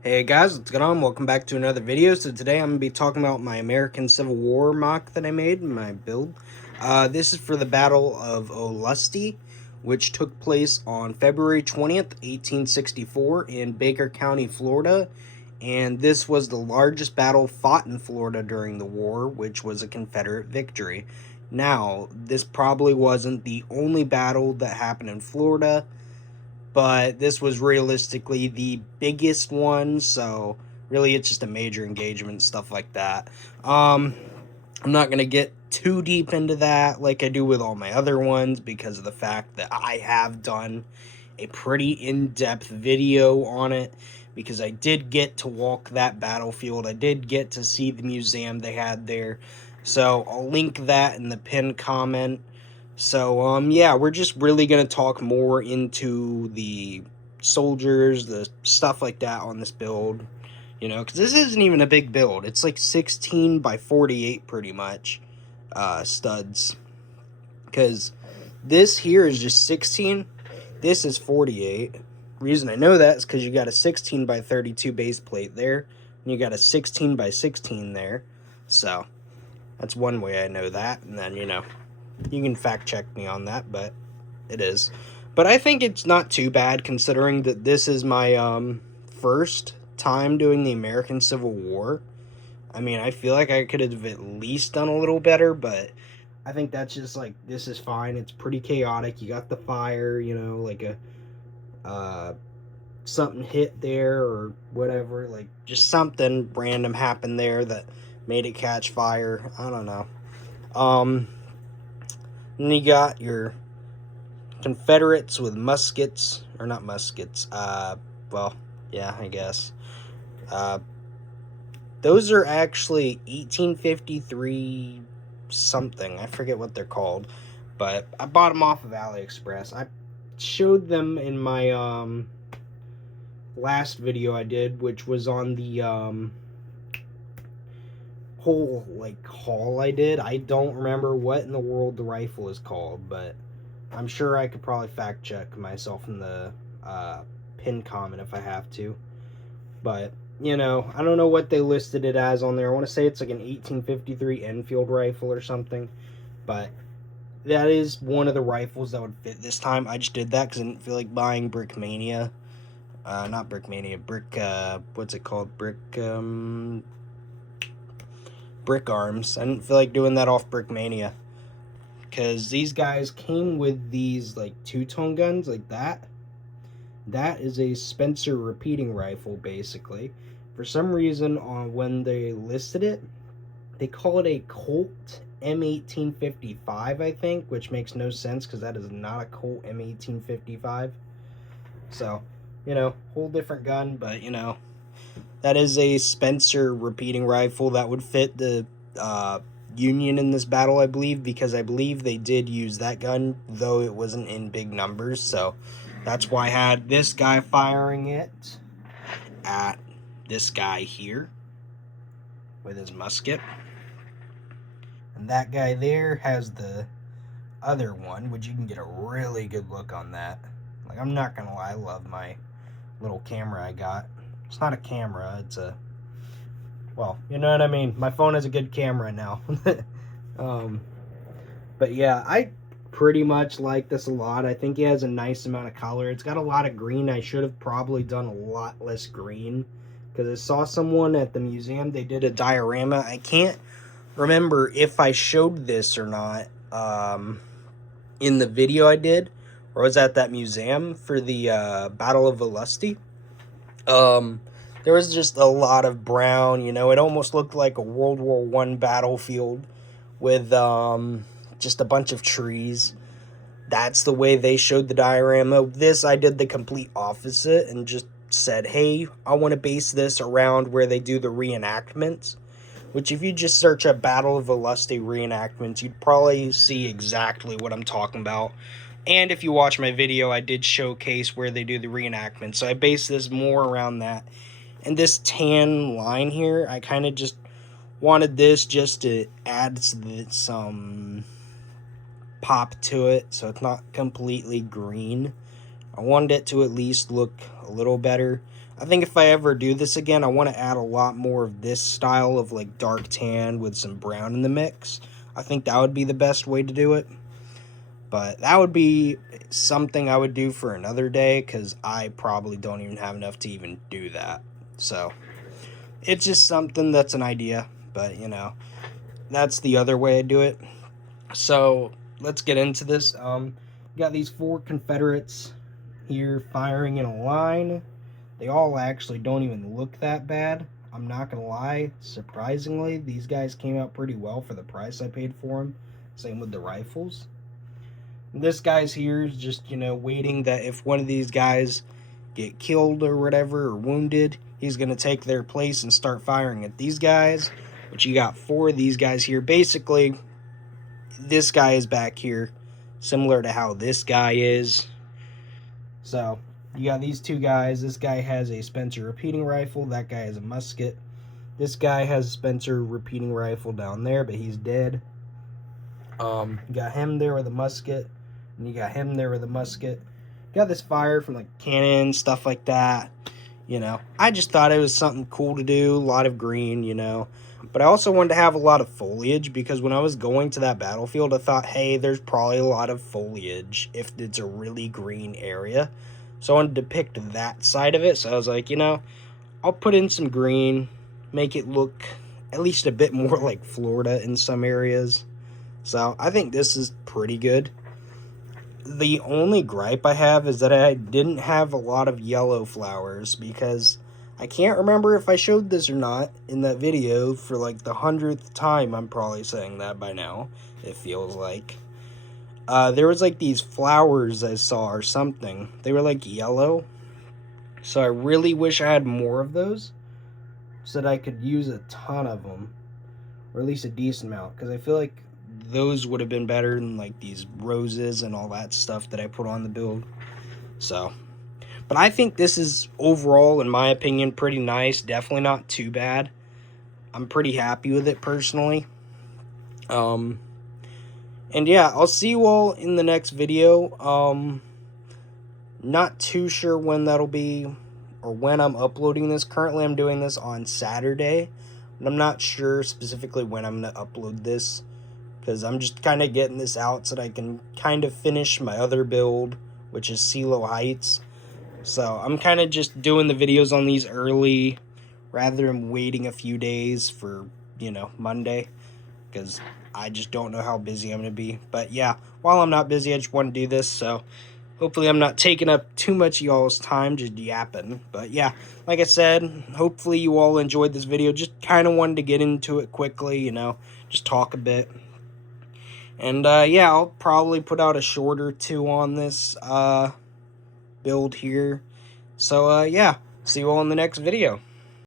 Hey guys, what's going on? Welcome back to another video. So today I'm going to be talking about my American Civil War mock that I made, my build. This is for the Battle of Olustee, which took place on February 20th, 1864 in Baker County, Florida. And this was the largest battle fought in Florida during the war, which was a Confederate victory. Now, this probably wasn't the only battle that happened in Florida, but this was realistically the biggest one, so really it's just a major engagement, stuff like that. I'm not going to get too deep into that like I do with all my other ones because of the fact that I have done a pretty in-depth video on it, because I did get to walk that battlefield. I did get to see the museum they had there. So I'll link that in the pinned comment. So yeah, we're just really going to talk more into the soldiers, the stuff like that on this build, because this isn't even a big build. It's like 16 by 48 pretty much, studs, because this here is just 16. This is 48. Reason I know that is because you got a 16 by 32 base plate there, and you got a 16 by 16 there. So that's one way I know that. And then, you can fact check me on that, but it is. But I think it's not too bad considering that this is my first time doing the American Civil War. I mean, I feel like I could have at least done a little better, but I think that's just like, this is fine. It's pretty chaotic. You got the fire, like a something hit there or whatever, like just something random happened there that made it catch fire. I don't know. Then you got your Confederates with muskets, or not muskets. Well, yeah, I guess. Uh, those are actually 1853 something. I forget what they're called, but I bought them off of AliExpress. I showed them in my last video I did, which was on the whole like haul I did. I don't remember what in the world the rifle is called, but I'm sure I could probably fact check myself in the pin comment if I have to. But I don't know what they listed it as on there. I want to say it's like an 1853 Enfield rifle or something, but that is one of the rifles that would fit this time. I just did that because I didn't feel like buying Brickmania. Not Brickmania, what's it called? Brick Arms. I didn't feel like doing that off Brickmania, because these guys came with these like two-tone guns like that. That is a Spencer repeating rifle, basically. For some reason, when they listed it, they call it a Colt M1855, I think, which makes no sense because that is not a Colt M1855. So, whole different gun, but that is a Spencer repeating rifle that would fit the Union in this battle, I believe, because I believe they did use that gun, though it wasn't in big numbers. So that's why I had this guy firing it at this guy here with his musket. And that guy there has the other one, which you can get a really good look on that. Like, I'm not gonna lie, I love my little camera I got. It's not a camera, it's a, well, you know what I mean. My phone has a good camera now. But yeah, I pretty much like this a lot. I think it has a nice amount of color. It's got a lot of green. I should have probably done a lot less green, because I saw someone at the museum, they did a diorama. I can't remember if I showed this or not in the video I did, or was at that museum for the Battle of Olustee. There was just a lot of brown, it almost looked like a World War I battlefield with just a bunch of trees. That's the way they showed the diorama. This, I did the complete opposite and just said, hey, I want to base this around where they do the reenactments, which if you just search up Battle of Olustee reenactments, you'd probably see exactly what I'm talking about. And if you watch my video, I did showcase where they do the reenactments. So I based this more around that. And this tan line here, I kind of just wanted this just to add some pop to it, so it's not completely green. I wanted it to at least look a little better. I think if I ever do this again, I want to add a lot more of this style of like dark tan with some brown in the mix. I think that would be the best way to do it. But that would be something I would do for another day, because I probably don't even have enough to even do that. So it's just something that's an idea, but you know, that's the other way I do it. So let's get into this. Got these 4 Confederates here firing in a line. They all actually don't even look that bad. I'm not gonna lie. Surprisingly, these guys came out pretty well for the price I paid for them. Same with the rifles. This guy's here is just, you know, waiting that if one of these guys get killed or whatever, or wounded, he's going to take their place and start firing at these guys. But you got 4 of these guys here. Basically, this guy is back here, similar to how this guy is. So, you got these 2 guys. This guy has a Spencer repeating rifle. That guy has a musket. This guy has a Spencer repeating rifle down there, but he's dead. You got him there with a musket. And you got him there with a musket. Got this fire from like cannon, stuff like that. You know, I just thought it was something cool to do. A lot of green, you know. But I also wanted to have a lot of foliage, because when I was going to that battlefield, I thought, hey, there's probably a lot of foliage if it's a really green area. So I wanted to depict that side of it. So I was like, you know, I'll put in some green, make it look at least a bit more like Florida in some areas. So I think this is pretty good. The only gripe I have is that I didn't have a lot of yellow flowers, because I can't remember if I showed this or not in that video for like the 100th time. I'm probably saying that by now, it feels like. There was like these flowers I saw or something. They were like yellow. So I really wish I had more of those, so that I could use a ton of them, or at least a decent amount, because I feel like those would have been better than like these roses and all that stuff that I put on the build. So, but I think this is overall, in my opinion, pretty nice. Definitely not too bad. I'm pretty happy with it personally. And yeah, I'll see you all in the next video. Not too sure when that'll be, or when I'm uploading this. Currently I'm doing this on Saturday, but I'm not sure specifically when I'm going to upload this, because I'm just kind of getting this out so that I can kind of finish my other build, which is CeeLo Heights. So I'm kind of just doing the videos on these early, rather than waiting a few days for, you know, Monday, because I just don't know how busy I'm going to be. But yeah, while I'm not busy, I just want to do this, so hopefully I'm not taking up too much of y'all's time just yapping. But yeah, like I said, hopefully you all enjoyed this video. Just kind of wanted to get into it quickly, you know, just talk a bit. And yeah, I'll probably put out a short or 2 on this build here. So yeah, see you all in the next video.